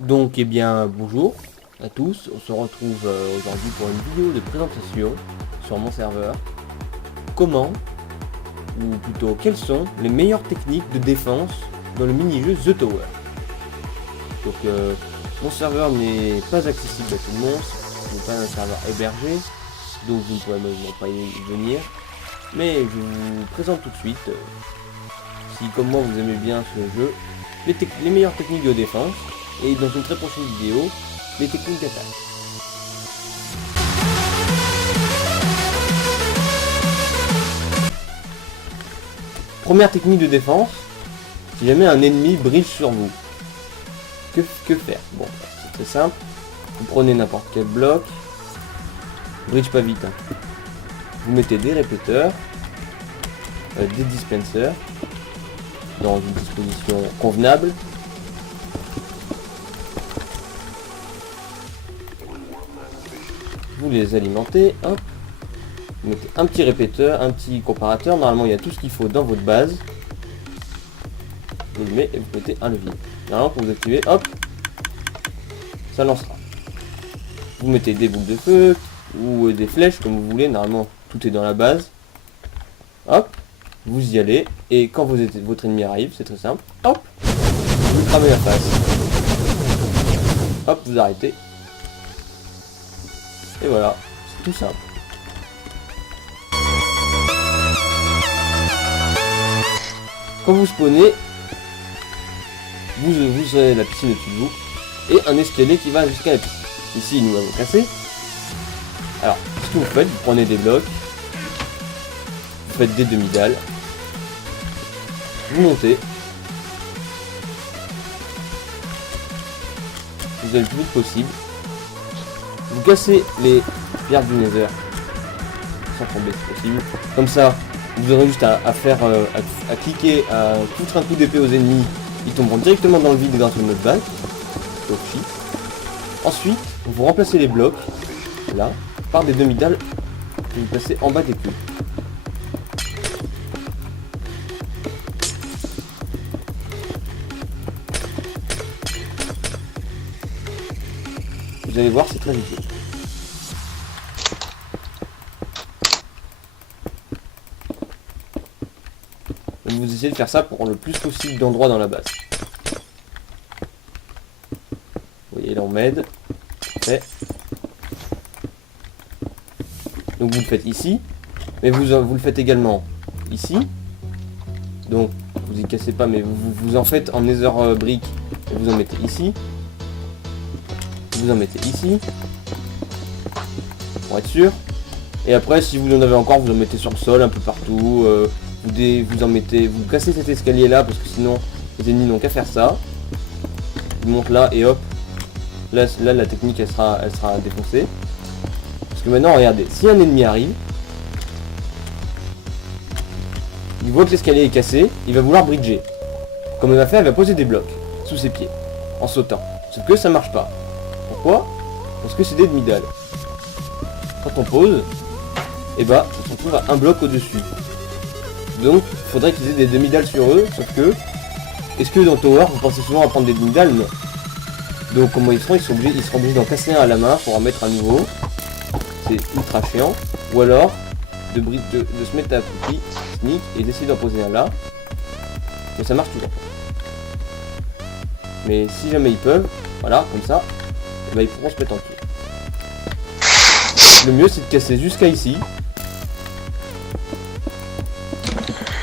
Donc eh bien bonjour à tous, on se retrouve aujourd'hui pour une vidéo de présentation sur mon serveur. Comment, ou plutôt quelles sont les meilleures techniques de défense dans le mini-jeu The Tower. Donc mon serveur n'est pas accessible à tout le monde, ce n'est pas un serveur hébergé, donc vous ne pourrez même pas y venir. Mais je vous présente tout de suite, si comme moi vous aimez bien ce jeu, les meilleures techniques de défense. Et dans une très prochaine vidéo, les techniques d'attaque. Première technique de défense, si jamais un ennemi brille sur vous, que faire? Bon, c'est très simple, vous prenez n'importe quel bloc, bridge pas vite, hein. Vous mettez des répéteurs, des dispensers, dans une disposition convenable. Vous les alimentez, hop, vous mettez un petit répéteur, un petit comparateur, normalement il y a tout ce qu'il faut dans votre base. Vous le mettez et vous mettez un levier. Normalement quand vous activez, hop, ça lancera. Vous mettez des boules de feu ou des flèches comme vous voulez, normalement tout est dans la base. Hop, vous y allez et quand votre ennemi arrive, c'est très simple, hop, vous cramez la face. Hop, vous arrêtez. Et voilà, c'est tout simple. Quand vous spawnez, vous avez la piscine au-dessus de vous et un escalier qui va jusqu'à la piscine. Ici, nous avons cassé. Alors, ce que vous faites, vous prenez des blocs, vous faites des demi-dalles, vous montez, vous allez le plus vite possible. Vous cassez les pierres du Nether sans tomber si possible. Comme ça, vous aurez juste à cliquer, à foutre un coup d'épée aux ennemis. Ils tomberont directement dans le vide grâce à notre balle. Ensuite, vous remplacez les blocs, là, par des demi-dalles que vous placez en bas des cubes. Vous allez voir, c'est très utile. Vous essayez de faire ça pour le plus possible d'endroits dans la base. Vous voyez là on m'aide. Parfait. Donc vous le faites ici. Mais vous le faites également ici. Donc vous y cassez pas mais vous en faites en nether brick. Et vous en mettez ici. Vous en mettez ici. Pour être sûr. Et après si vous en avez encore vous en mettez sur le sol un peu partout. Vous cassez cet escalier là parce que sinon les ennemis n'ont qu'à faire ça. Ils montent là et hop. Là la technique elle sera défoncée. Parce que maintenant regardez, si un ennemi arrive, il voit que l'escalier est cassé, il va vouloir bridger. Comme il va faire, il va poser des blocs sous ses pieds en sautant. Sauf que ça marche pas. Pourquoi? Parce que c'est des demi-dalles. Quand on pose, et bah ça se retrouve à un bloc au-dessus. Donc, il faudrait qu'ils aient des demi-dalles sur eux, sauf que... Est-ce que dans Tower, vous pensez souvent à prendre des demi-dalles? Non. Donc, comment ils seront obligés d'en casser un à la main pour en mettre un nouveau. C'est ultra chiant. Ou alors, de se mettre à petit, sneak, et d'essayer d'en poser un là. Mais ça marche toujours pas. Mais si jamais ils peuvent, voilà, comme ça, et bah, ils pourront se mettre en dessous. Le mieux, c'est de casser jusqu'à ici.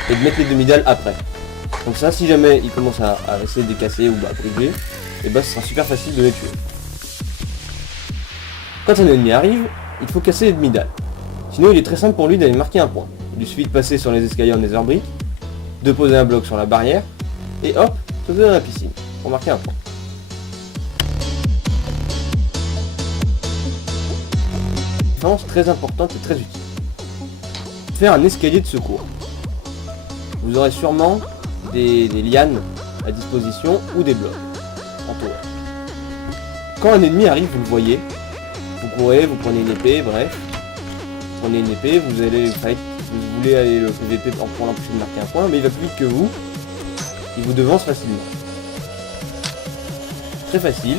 Et de mettre les demi-dalles après. Donc ça, si jamais ils commencent à essayer de les casser ou à briser, et bah ce sera super facile de les tuer. Quand un ennemi arrive, il faut casser les demi-dalles. Sinon il est très simple pour lui d'aller marquer un point. Il lui suffit de passer sur les escaliers en nether brick, de poser un bloc sur la barrière, et hop, sauter dans la piscine, pour marquer un point. Défense très importante et très utile. Faire un escalier de secours. Vous aurez sûrement des lianes à disposition ou des blocs en tour. Quand un ennemi arrive, vous le voyez, vous courez, vous prenez une épée, bref, vous prenez une épée, vous voulez aller le PVP pour l'empêcher de marquer un point, mais il va plus vite que vous, il vous devance facilement. Très facile.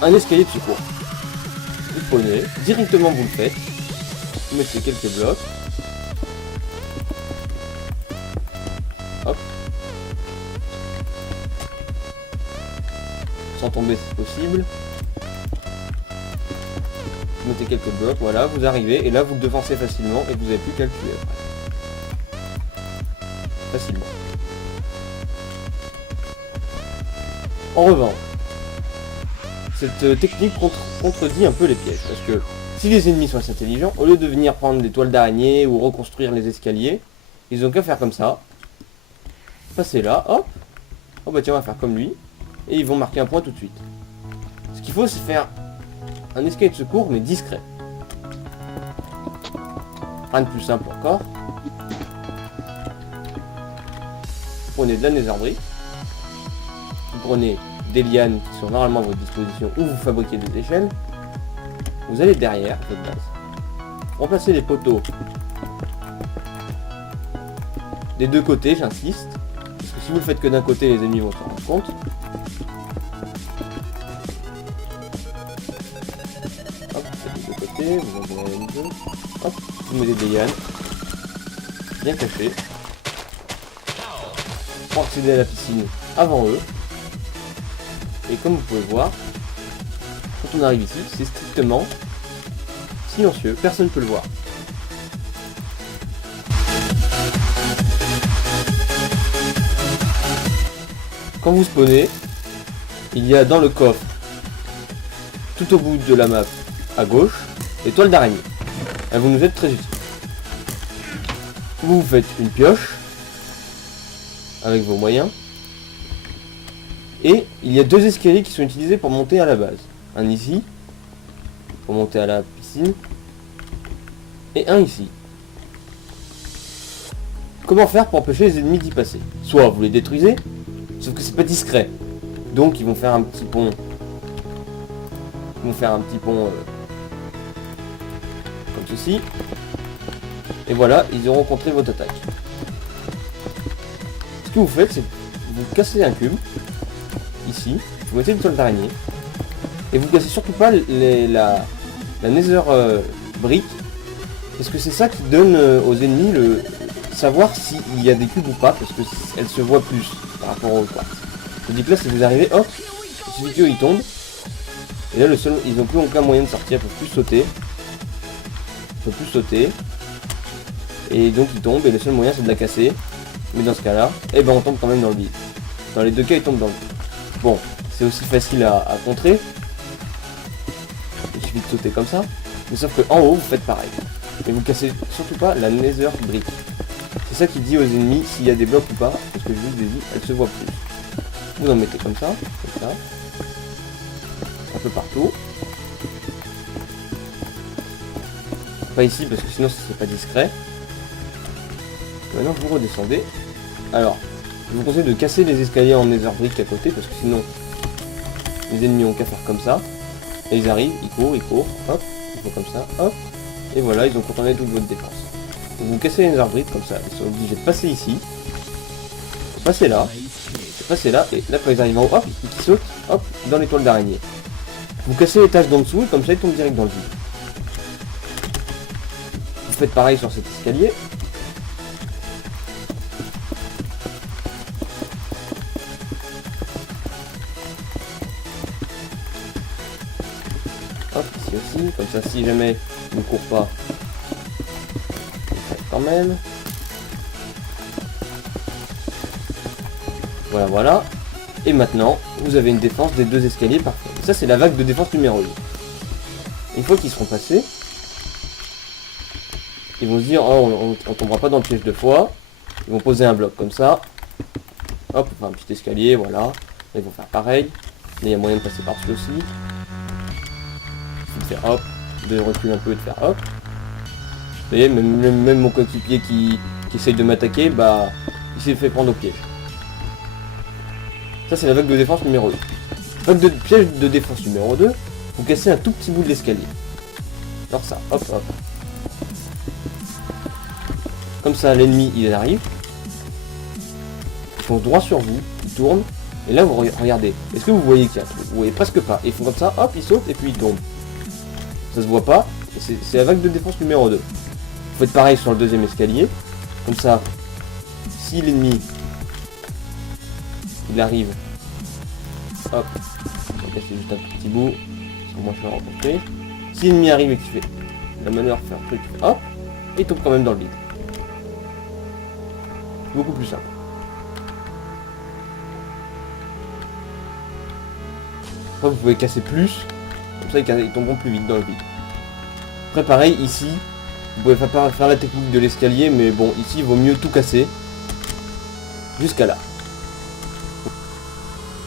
Un escalier de secours. Vous prenez, directement vous le faites. Vous mettez quelques blocs. Hop. Sans tomber si possible. Vous mettez quelques blocs, voilà, vous arrivez, et là vous le devancez facilement, et vous n'avez plus qu'à le tuer après. Facilement. En revanche, cette technique contredit un peu les pièges, parce que si les ennemis sont assez intelligents, au lieu de venir prendre des toiles d'araignée ou reconstruire les escaliers, ils ont qu'à faire comme ça. Passer là, hop. Oh bah tiens, on va faire comme lui. Et ils vont marquer un point tout de suite. Ce qu'il faut, c'est faire un escalier de secours, mais discret. Rien de plus simple encore. Vous prenez de la netherbrick. Vous prenez des lianes qui sont normalement à votre disposition, ou vous fabriquez des échelles. Vous allez derrière votre base. Remplacez les poteaux des deux côtés, j'insiste. Parce que si vous le faites que d'un côté, les ennemis vont s'en rendre compte. Hop, vous faites des deux côtés, vous en avez une deux. Hop, vous mettez des lianes. Bien cachés. Pour accéder à la piscine avant eux. Et comme vous pouvez voir, quand on arrive ici, c'est strictement silencieux, personne ne peut le voir. Quand vous spawnez, il y a dans le coffre, tout au bout de la map, à gauche, des toiles d'araignée. Elles vont nous être très utiles. Vous faites une pioche, avec vos moyens, et il y a deux escaliers qui sont utilisés pour monter à la base. Un ici, pour monter à la piscine, et un ici. Comment faire pour empêcher les ennemis d'y passer? Soit vous les détruisez, sauf que c'est pas discret. Donc ils vont faire un petit pont. Ils vont faire un petit pont comme ceci. Et voilà, ils auront contré votre attaque. Ce que vous faites, c'est vous cassez un cube. Ici, vous mettez une toile d'araignée. Et vous cassez surtout pas la nether brick. Parce que c'est ça qui donne aux ennemis le savoir s'il y a des cubes ou pas. Parce qu'elles se voient plus par rapport au quartz. Tandis que là, si vous arrivez, hop, il suffit qu'ils tombent. Et là, ils n'ont plus aucun moyen de sortir, ils peuvent plus sauter. Ils peuvent plus sauter. Et donc ils tombent, et le seul moyen c'est de la casser. Mais dans ce cas-là, eh ben on tombe quand même dans le vide. Dans les deux cas, ils tombent dans le vide. Bon, c'est aussi facile à contrer. Il suffit de sauter comme ça. Mais sauf que en haut, vous faites pareil. Et vous cassez surtout pas la nether brick. C'est ça qui dit aux ennemis s'il y a des blocs ou pas. Parce que je vous ai dit, elle se voit plus. Vous en mettez comme ça. Un peu partout. Pas ici parce que sinon c'est pas discret. Maintenant vous redescendez. Alors, je vous conseille de casser les escaliers en nether brick à côté parce que sinon les ennemis ont qu'à faire comme ça. Et ils arrivent, ils courent, hop, ils font comme ça, hop. Et voilà, ils ont contourné toute votre défense. Donc vous cassez les nether brick comme ça, ils sont obligés de passer ici. Passer là, et là quand ils arrivent en haut, hop, ils sautent, hop, dans les toiles d'araignée. Vous cassez les tâches d'en dessous et comme ça ils tombent direct dans le vide. Vous faites pareil sur cet escalier. Hop, ici aussi, comme ça si jamais il ne court pas, il fait quand même. Voilà. Et maintenant, vous avez une défense des deux escaliers parfait. Ça c'est la vague de défense numéro 1. Une fois qu'ils seront passés, ils vont se dire, oh, on tombera pas dans le piège de fois. Ils vont poser un bloc comme ça. Hop, enfin, un petit escalier, voilà. Ils vont faire pareil. Mais il y a moyen de passer par-dessus aussi. Il faut faire hop, de reculer un peu et de faire hop. Vous voyez, même mon coéquipier qui essaye de m'attaquer, bah, il s'est fait prendre au piège. Ça c'est la vague de défense numéro 1. Vague de piège de défense numéro 2, vous cassez un tout petit bout de l'escalier. Alors ça, hop. Comme ça l'ennemi il arrive. Ils font droit sur vous, ils tournent, Et là, regardez. Est-ce que vous voyez qu'il y a un trou? Vous voyez presque pas. Et ils font comme ça, hop, ils sautent et puis ils tombent. Ça se voit pas. Et c'est la vague de défense numéro 2. Vous faites pareil sur le deuxième escalier. Comme ça, si l'ennemi, il arrive, hop, on va casser juste un tout petit bout. Parce que moi je vais rencontrer. Si l'ennemi arrive et qu'il fait la manœuvre, faire un truc, hop, et il tombe quand même dans le vide. Beaucoup plus simple. Après, vous pouvez casser plus, comme ça ils tomberont plus vite dans le vide. Après pareil, ici, vous pouvez faire la technique de l'escalier, mais bon, ici il vaut mieux tout casser. Jusqu'à là.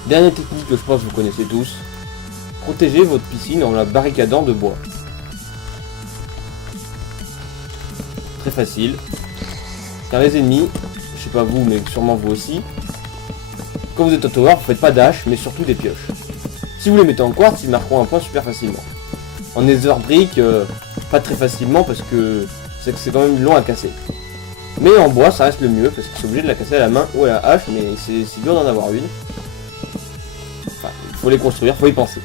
Dernière technique que je pense que vous connaissez tous. Protégez votre piscine en la barricadant de bois. Très facile. Car les ennemis, je sais pas vous, mais sûrement vous aussi, quand vous êtes au tower, vous faites pas d'hache, mais surtout des pioches. Si vous les mettez en quartz, ils marqueront un point super facilement. En nether brick, pas très facilement parce que c'est quand même long à casser. Mais en bois, ça reste le mieux parce que c'est obligé de la casser à la main ou à la hache, mais c'est dur d'en avoir une. Enfin, il faut les construire, faut y penser.